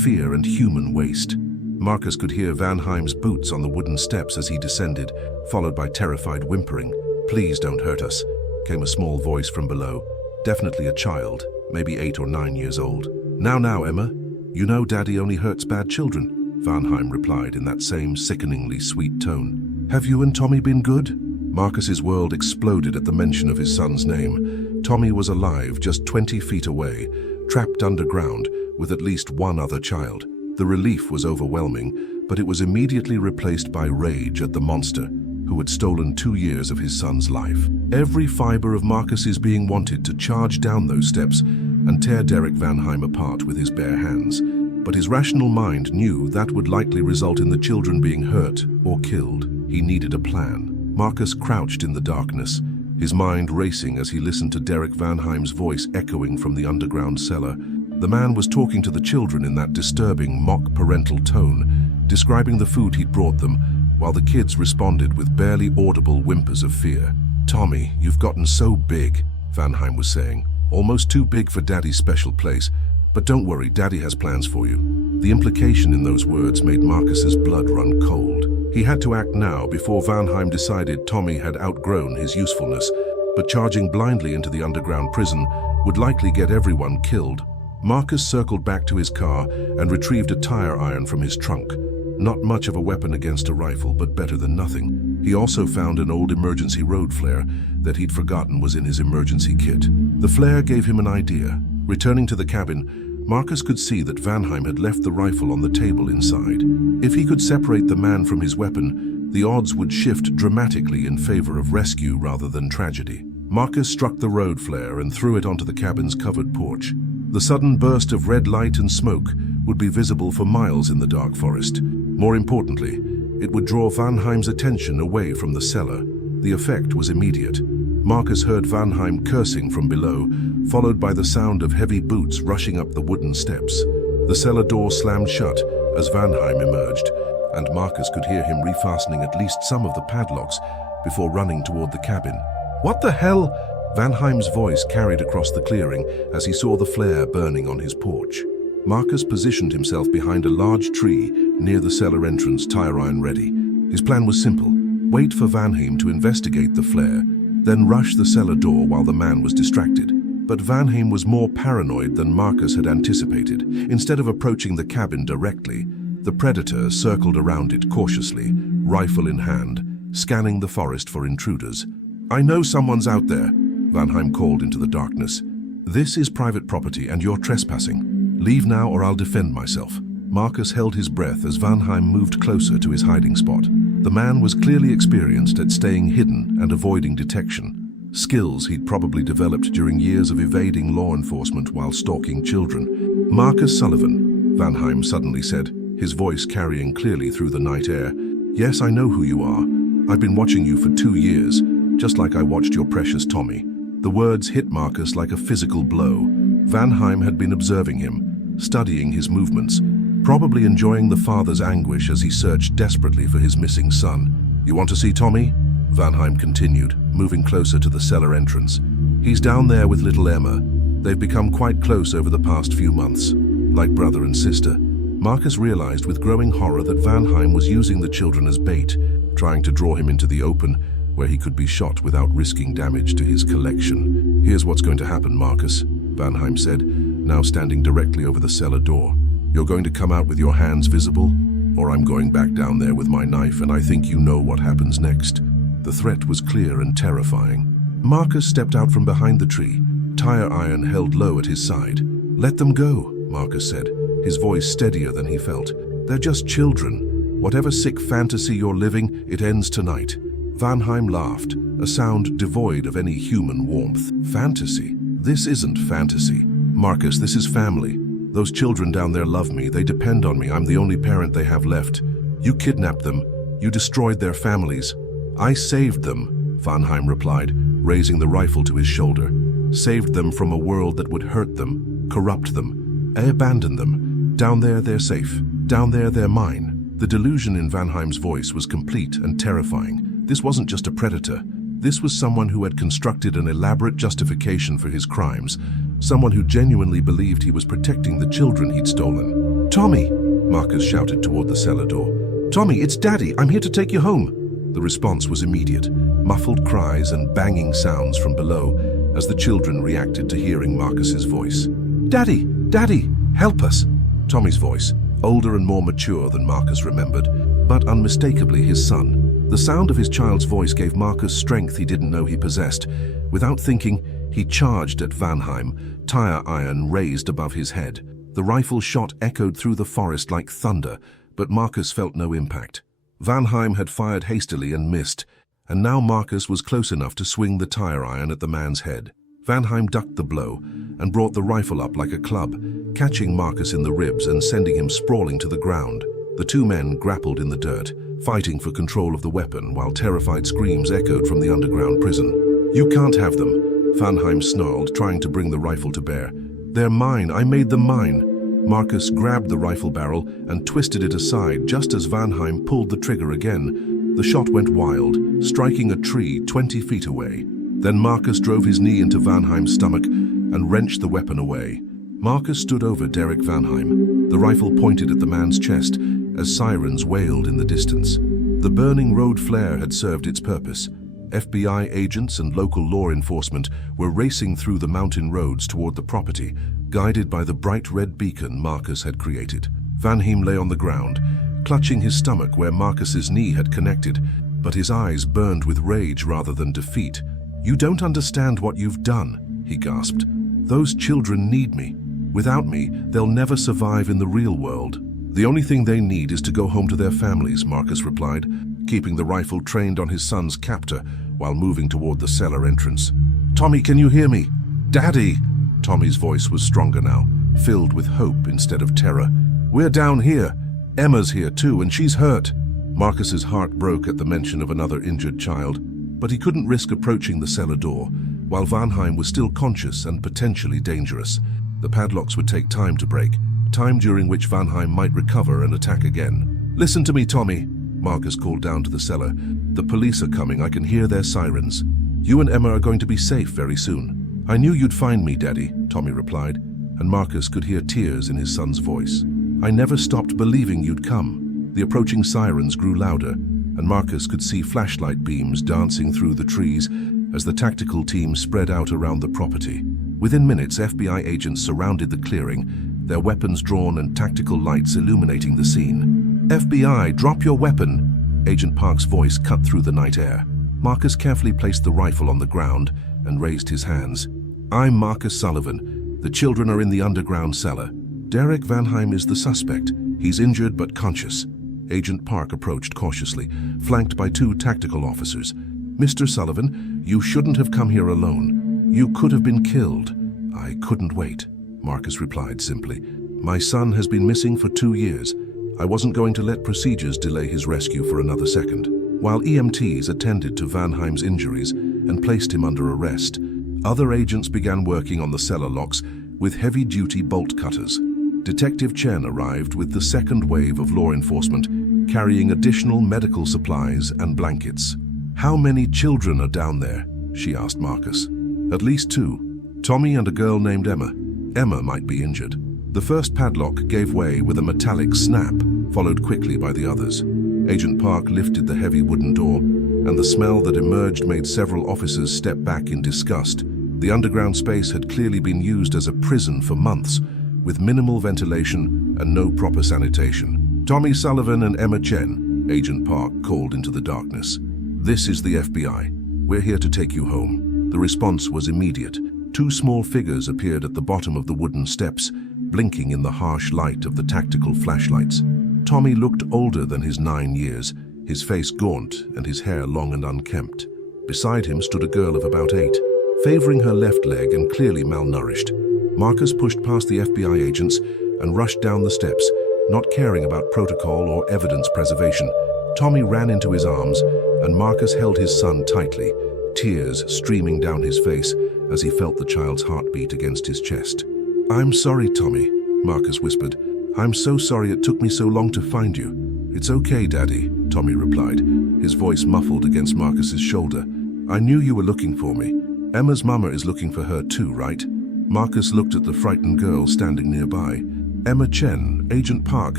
fear and human waste. Marcus could hear Van Heim's boots on the wooden steps as he descended, followed by terrified whimpering. "Please don't hurt us," came a small voice from below. Definitely a child, maybe 8 or 9 years old. Now, Emma. You know Daddy only hurts bad children," Van Heim replied in that same sickeningly sweet tone. "Have you and Tommy been good?" Marcus's world exploded at the mention of his son's name. Tommy was alive just 20 feet away, trapped underground with at least one other child. The relief was overwhelming, but it was immediately replaced by rage at the monster who had stolen 2 years of his son's life. Every fiber of Marcus's being wanted to charge down those steps and tear Derek Van Heim apart with his bare hands. But his rational mind knew that would likely result in the children being hurt or killed. He needed a plan. Marcus crouched in the darkness, his mind racing as he listened to Derek Van Heim's voice echoing from the underground cellar. The man was talking to the children in that disturbing, mock-parental tone, describing the food he'd brought them, while the kids responded with barely audible whimpers of fear. "Tommy, you've gotten so big," Van Heim was saying. "Almost too big for Daddy's special place. But don't worry, Daddy has plans for you." The implication in those words made Marcus's blood run cold. He had to act now before Van Heim decided Tommy had outgrown his usefulness, but charging blindly into the underground prison would likely get everyone killed. Marcus circled back to his car and retrieved a tire iron from his trunk. Not much of a weapon against a rifle, but better than nothing. He also found an old emergency road flare that he'd forgotten was in his emergency kit. The flare gave him an idea. Returning to the cabin, Marcus could see that Van Heim had left the rifle on the table inside. If he could separate the man from his weapon, the odds would shift dramatically in favor of rescue rather than tragedy. Marcus struck the road flare and threw it onto the cabin's covered porch. The sudden burst of red light and smoke would be visible for miles in the dark forest. More importantly, it would draw Van Heim's attention away from the cellar. The effect was immediate. Marcus heard Van Heim cursing from below, followed by the sound of heavy boots rushing up the wooden steps. The cellar door slammed shut as Van Heim emerged, and Marcus could hear him refastening at least some of the padlocks before running toward the cabin. "What the hell?" Van Heim's voice carried across the clearing as he saw the flare burning on his porch. Marcus positioned himself behind a large tree near the cellar entrance, tire iron ready. His plan was simple: wait for Van Heim to investigate the flare, then rush the cellar door while the man was distracted. But Van Heim was more paranoid than Marcus had anticipated. Instead of approaching the cabin directly, the predator circled around it cautiously, rifle in hand, scanning the forest for intruders. "I know someone's out there," Van Heim called into the darkness. "This is private property and you're trespassing. Leave now or I'll defend myself." Marcus held his breath as Van Heim moved closer to his hiding spot. The man was clearly experienced at staying hidden and avoiding detection, skills he'd probably developed during years of evading law enforcement while stalking children. "Marcus Sullivan," Van Heim suddenly said, his voice carrying clearly through the night air. "Yes, I know who you are. I've been watching you for 2 years, just like I watched your precious Tommy." The words hit Marcus like a physical blow. Van Heim had been observing him, studying his movements, probably enjoying the father's anguish as he searched desperately for his missing son. "You want to see Tommy?" Van Heim continued, moving closer to the cellar entrance. "He's down there with little Emma. They've become quite close over the past few months, like brother and sister." Marcus realized with growing horror that Van Heim was using the children as bait, trying to draw him into the open, where he could be shot without risking damage to his collection. "Here's what's going to happen, Marcus," Van Heim said, now standing directly over the cellar door. "You're going to come out with your hands visible, or I'm going back down there with my knife, and I think you know what happens next." The threat was clear and terrifying. Marcus stepped out from behind the tree, tire iron held low at his side. "Let them go," Marcus said, his voice steadier than he felt. "They're just children. Whatever sick fantasy you're living, it ends tonight." Van Heim laughed, a sound devoid of any human warmth. "Fantasy? This isn't fantasy. Marcus, this is family. Those children down there love me. They depend on me. I'm the only parent they have left. You kidnapped them. You destroyed their families." "I saved them," Van Heim replied, raising the rifle to his shoulder. "Saved them from a world that would hurt them, corrupt them. I abandoned them. Down there, they're safe. Down there, they're mine." The delusion in Van Heim's voice was complete and terrifying. This wasn't just a predator. This was someone who had constructed an elaborate justification for his crimes, someone who genuinely believed he was protecting the children he'd stolen. "Tommy!" Marcus shouted toward the cellar door. "Tommy, it's Daddy! I'm here to take you home!" The response was immediate, muffled cries and banging sounds from below as the children reacted to hearing Marcus's voice. "Daddy! Daddy! Help us!" Tommy's voice, older and more mature than Marcus remembered, but unmistakably his son. The sound of his child's voice gave Marcus strength he didn't know he possessed. Without thinking, he charged at Vanheim, tire iron raised above his head. The rifle shot echoed through the forest like thunder, but Marcus felt no impact. Vanheim had fired hastily and missed, and now Marcus was close enough to swing the tire iron at the man's head. Vanheim ducked the blow and brought the rifle up like a club, catching Marcus in the ribs and sending him sprawling to the ground. The two men grappled in the dirt, fighting for control of the weapon while terrified screams echoed from the underground prison. "You can't have them," Vanheim snarled, trying to bring the rifle to bear. "They're mine. I made them mine." Marcus grabbed the rifle barrel and twisted it aside just as Vanheim pulled the trigger again. The shot went wild, striking a tree 20 feet away. Then Marcus drove his knee into Vanheim's stomach and wrenched the weapon away. Marcus stood over Derek Vanheim, the rifle pointed at the man's chest as sirens wailed in the distance. The burning road flare had served its purpose. FBI agents and local law enforcement were racing through the mountain roads toward the property, guided by the bright red beacon Marcus had created. Vanheim lay on the ground, clutching his stomach where Marcus's knee had connected, but his eyes burned with rage rather than defeat. "You don't understand what you've done," he gasped. "Those children need me. Without me, they'll never survive in the real world." "The only thing they need is to go home to their families," Marcus replied, keeping the rifle trained on his son's captor while moving toward the cellar entrance. "Tommy, can you hear me? Daddy!" Tommy's voice was stronger now, filled with hope instead of terror. "We're down here. Emma's here too, and she's hurt." Marcus's heart broke at the mention of another injured child, but he couldn't risk approaching the cellar door, while Vanheim was still conscious and potentially dangerous. The padlocks would take time to break, time during which Vanheim might recover and attack again. "Listen to me, Tommy," Marcus called down to the cellar. "The police are coming. I can hear their sirens. You and Emma are going to be safe very soon." "I knew you'd find me, Daddy," Tommy replied, and Marcus could hear tears in his son's voice. "I never stopped believing you'd come." The approaching sirens grew louder, and Marcus could see flashlight beams dancing through the trees as the tactical team spread out around the property. Within minutes, FBI agents surrounded the clearing, their weapons drawn and tactical lights illuminating the scene. "FBI, drop your weapon!" Agent Park's voice cut through the night air. Marcus carefully placed the rifle on the ground and raised his hands. "I'm Marcus Sullivan. The children are in the underground cellar. Derek Vanheim is the suspect. He's injured but conscious." Agent Park approached cautiously, flanked by two tactical officers. "Mr. Sullivan, you shouldn't have come here alone. You could have been killed." "I couldn't wait," Marcus replied simply. "My son has been missing for 2 years. I wasn't going to let procedures delay his rescue for another second." While EMTs attended to Vanheim's injuries and placed him under arrest, other agents began working on the cellar locks with heavy-duty bolt cutters. Detective Chen arrived with the second wave of law enforcement, carrying additional medical supplies and blankets. "How many children are down there?" she asked Marcus. "At least 2. Tommy and a girl named Emma. Emma might be injured." The first padlock gave way with a metallic snap, followed quickly by the others. Agent Park lifted the heavy wooden door, and the smell that emerged made several officers step back in disgust. The underground space had clearly been used as a prison for months, with minimal ventilation and no proper sanitation. "Tommy Sullivan and Emma Chen," Agent Park called into the darkness. "This is the FBI. We're here to take you home." The response was immediate. 2 small figures appeared at the bottom of the wooden steps, blinking in the harsh light of the tactical flashlights. Tommy looked older than his 9 years, his face gaunt and his hair long and unkempt. Beside him stood a girl of about 8, favoring her left leg and clearly malnourished. Marcus pushed past the FBI agents and rushed down the steps, not caring about protocol or evidence preservation. Tommy ran into his arms, and Marcus held his son tightly, tears streaming down his face as he felt the child's heartbeat against his chest. "I'm sorry, Tommy," Marcus whispered. "I'm so sorry it took me so long to find you." "It's okay, Daddy," Tommy replied, his voice muffled against Marcus's shoulder. I knew you were looking for me. Emma's mama is looking for her too, right? Marcus looked at the frightened girl standing nearby. Emma Chen, Agent Park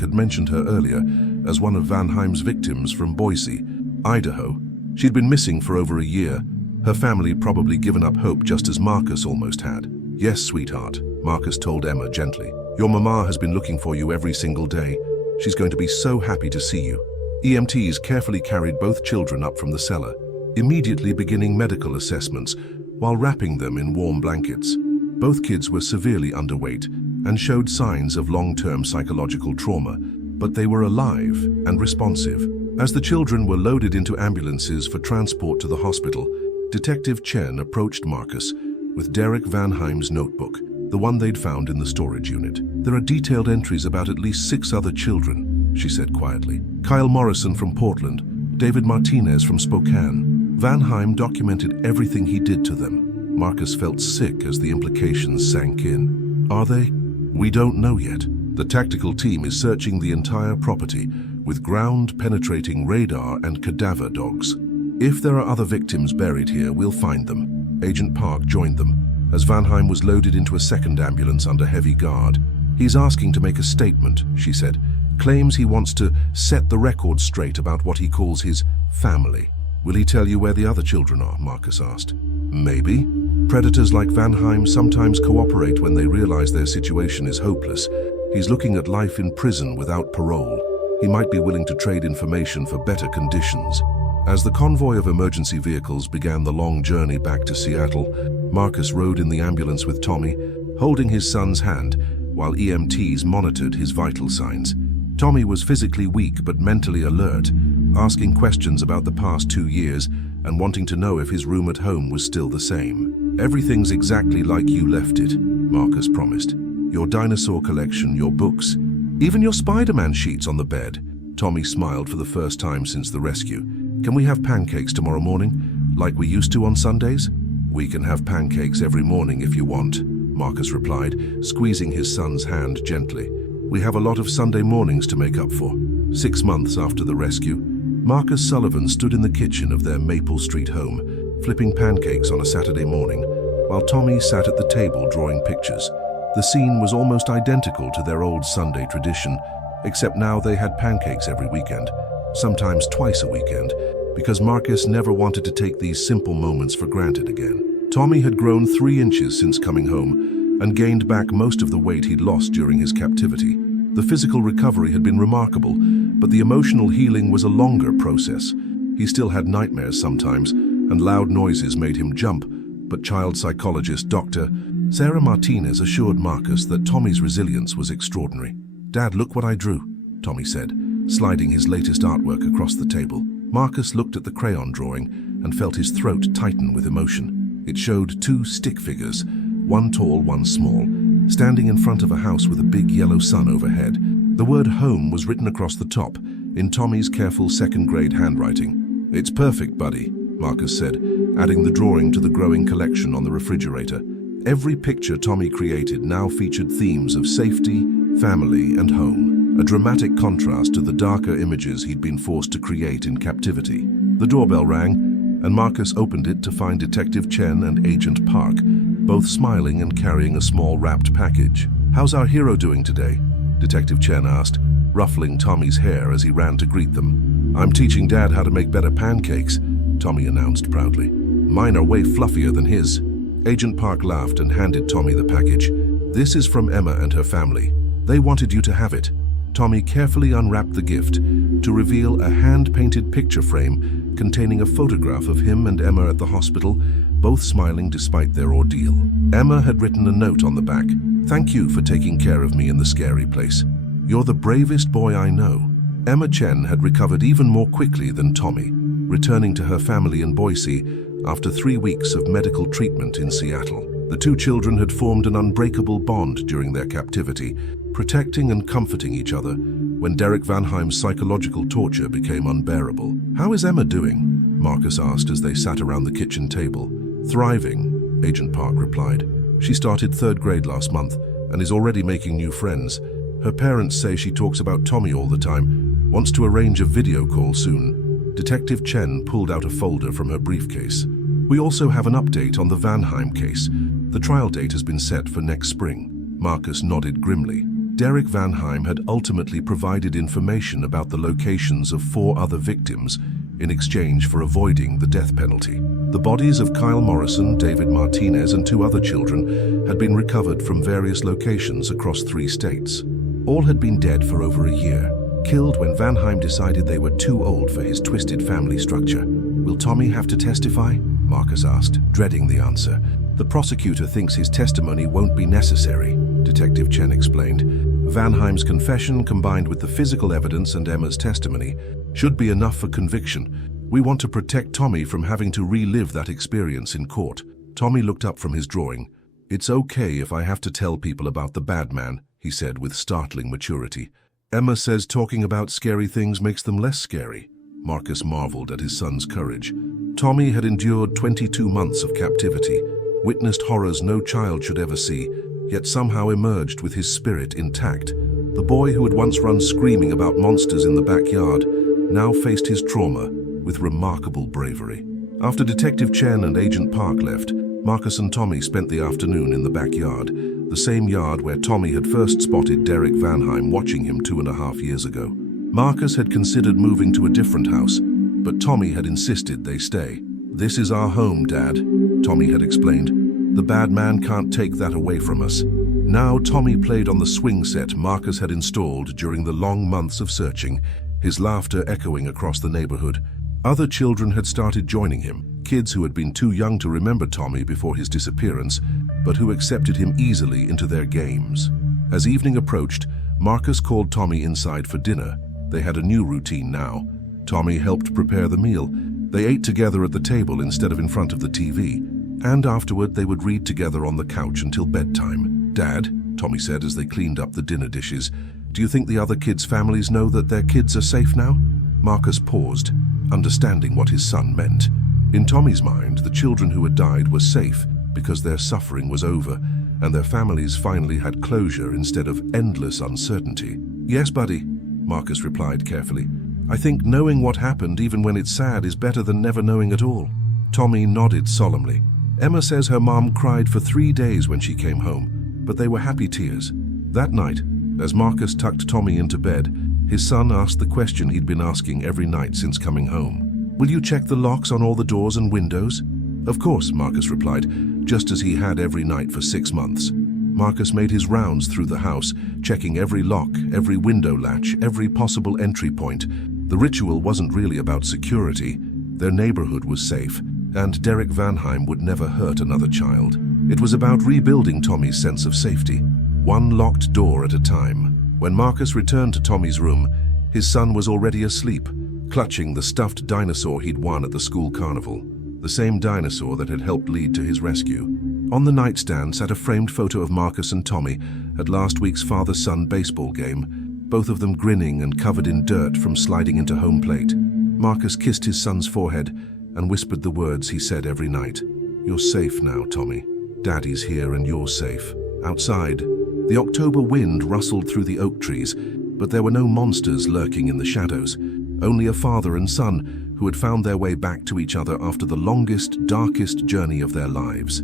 had mentioned her earlier as one of Van Heim's victims from Boise, Idaho. She'd been missing for over a year. Her family probably given up hope just as Marcus almost had. Yes, sweetheart, Marcus told Emma gently. Your mama has been looking for you every single day. She's going to be so happy to see you. EMTs carefully carried both children up from the cellar, immediately beginning medical assessments while wrapping them in warm blankets. Both kids were severely underweight and showed signs of long-term psychological trauma, but they were alive and responsive. As the children were loaded into ambulances for transport to the hospital, Detective Chen approached Marcus with Derek Van Heim's notebook, the one they'd found in the storage unit. There are detailed entries about at least 6 other children, she said quietly. Kyle Morrison from Portland, David Martinez from Spokane. Van Heim documented everything he did to them. Marcus felt sick as the implications sank in. Are they? We don't know yet. The tactical team is searching the entire property with ground-penetrating radar and cadaver dogs. If there are other victims buried here, we'll find them. Agent Park joined them as Van Heim was loaded into a second ambulance under heavy guard. He's asking to make a statement, she said. Claims he wants to set the record straight about what he calls his family. Will he tell you where the other children are? Marcus asked. Maybe. Predators like Van Heim sometimes cooperate when they realize their situation is hopeless. He's looking at life in prison without parole. He might be willing to trade information for better conditions. As the convoy of emergency vehicles began the long journey back to Seattle, Marcus rode in the ambulance with Tommy, holding his son's hand while EMTs monitored his vital signs. Tommy was physically weak but mentally alert, asking questions about the past 2 years and wanting to know if his room at home was still the same. Everything's exactly like you left it, Marcus promised. Your dinosaur collection, your books, even your Spider-Man sheets on the bed. Tommy smiled for the first time since the rescue. Can we have pancakes tomorrow morning, like we used to on Sundays? We can have pancakes every morning if you want, Marcus replied, squeezing his son's hand gently. We have a lot of Sunday mornings to make up for. 6 months after the rescue, Marcus Sullivan stood in the kitchen of their Maple Street home, flipping pancakes on a Saturday morning, while Tommy sat at the table drawing pictures. The scene was almost identical to their old Sunday tradition, except now they had pancakes every weekend, sometimes twice a weekend, because Marcus never wanted to take these simple moments for granted again. Tommy had grown 3 inches since coming home and gained back most of the weight he'd lost during his captivity. The physical recovery had been remarkable, but the emotional healing was a longer process. He still had nightmares sometimes, and loud noises made him jump, but child psychologist Dr. Sarah Martinez assured Marcus that Tommy's resilience was extraordinary. Dad, look what I drew, Tommy said, sliding his latest artwork across the table. Marcus looked at the crayon drawing and felt his throat tighten with emotion. It showed 2 stick figures, one tall, one small, standing in front of a house with a big yellow sun overhead. The word home was written across the top, in Tommy's careful second-grade handwriting. It's perfect, buddy, Marcus said, adding the drawing to the growing collection on the refrigerator. Every picture Tommy created now featured themes of safety, family, and home, a dramatic contrast to the darker images he'd been forced to create in captivity. The doorbell rang, and Marcus opened it to find Detective Chen and Agent Park, both smiling and carrying a small wrapped package. How's our hero doing today? Detective Chen asked, ruffling Tommy's hair as he ran to greet them. I'm teaching Dad how to make better pancakes, Tommy announced proudly. Mine are way fluffier than his. Agent Park laughed and handed Tommy the package. This is from Emma and her family. They wanted you to have it. Tommy carefully unwrapped the gift to reveal a hand-painted picture frame containing a photograph of him and Emma at the hospital, both smiling despite their ordeal. Emma had written a note on the back. Thank you for taking care of me in the scary place. You're the bravest boy I know. Emma Chen had recovered even more quickly than Tommy, returning to her family in Boise after 3 weeks of medical treatment in Seattle. The 2 children had formed an unbreakable bond during their captivity, protecting and comforting each other when Derek Van Heim's psychological torture became unbearable. How is Emma doing? Marcus asked as they sat around the kitchen table. Thriving, Agent Park replied. She started 3rd grade last month and is already making new friends. Her parents say she talks about Tommy all the time, wants to arrange a video call soon. Detective Chen pulled out a folder from her briefcase. We also have an update on the Vanheim case. The trial date has been set for next spring. Marcus nodded grimly. Derek Vanheim had ultimately provided information about the locations of 4 other victims in exchange for avoiding the death penalty. The bodies of Kyle Morrison, David Martinez, and 2 other children had been recovered from various locations across 3 states. All had been dead for over a year, killed when Vanheim decided they were too old for his twisted family structure. Will Tommy have to testify? Marcus asked, dreading the answer. The prosecutor thinks his testimony won't be necessary, Detective Chen explained. Vanheim's confession, combined with the physical evidence and Emma's testimony, should be enough for conviction. We want to protect Tommy from having to relive that experience in court. Tommy looked up from his drawing. It's okay if I have to tell people about the bad man, he said with startling maturity. Emma says talking about scary things makes them less scary. Marcus marveled at his son's courage. Tommy had endured 22 months of captivity, witnessed horrors no child should ever see, yet somehow emerged with his spirit intact. The boy who had once run screaming about monsters in the backyard now faced his trauma with remarkable bravery. After Detective Chen and Agent Park left, Marcus and Tommy spent the afternoon in the backyard, the same yard where Tommy had first spotted Derek Vanheim watching him 2.5 years ago. Marcus had considered moving to a different house, but Tommy had insisted they stay. "This is our home, Dad," Tommy had explained. "The bad man can't take that away from us." Now Tommy played on the swing set Marcus had installed during the long months of searching, his laughter echoing across the neighborhood. Other children had started joining him, kids who had been too young to remember Tommy before his disappearance, but who accepted him easily into their games. As evening approached, Marcus called Tommy inside for dinner. They had a new routine now. Tommy helped prepare the meal. They ate together at the table instead of in front of the TV, and afterward they would read together on the couch until bedtime. "Dad," Tommy said as they cleaned up the dinner dishes, "do you think the other kids' families know that their kids are safe now?" Marcus paused, understanding what his son meant. In Tommy's mind, the children who had died were safe because their suffering was over, and their families finally had closure instead of endless uncertainty. "Yes, buddy," Marcus replied carefully. "I think knowing what happened, even when it's sad, is better than never knowing at all." Tommy nodded solemnly. Emma says her mom cried for 3 days when she came home, but they were happy tears. That night, as Marcus tucked Tommy into bed, his son asked the question he'd been asking every night since coming home. "Will you check the locks on all the doors and windows?" "Of course," Marcus replied, just as he had every night for 6 months. Marcus made his rounds through the house, checking every lock, every window latch, every possible entry point. The ritual wasn't really about security. Their neighborhood was safe, and Derek Vanheim would never hurt another child. It was about rebuilding Tommy's sense of safety, one locked door at a time. When Marcus returned to Tommy's room, his son was already asleep, clutching the stuffed dinosaur he'd won at the school carnival, the same dinosaur that had helped lead to his rescue. On the nightstand sat a framed photo of Marcus and Tommy at last week's father-son baseball game, both of them grinning and covered in dirt from sliding into home plate. Marcus kissed his son's forehead and whispered the words he said every night. "You're safe now, Tommy. Daddy's here and you're safe." Outside, the October wind rustled through the oak trees, but there were no monsters lurking in the shadows, only a father and son who had found their way back to each other after the longest, darkest journey of their lives.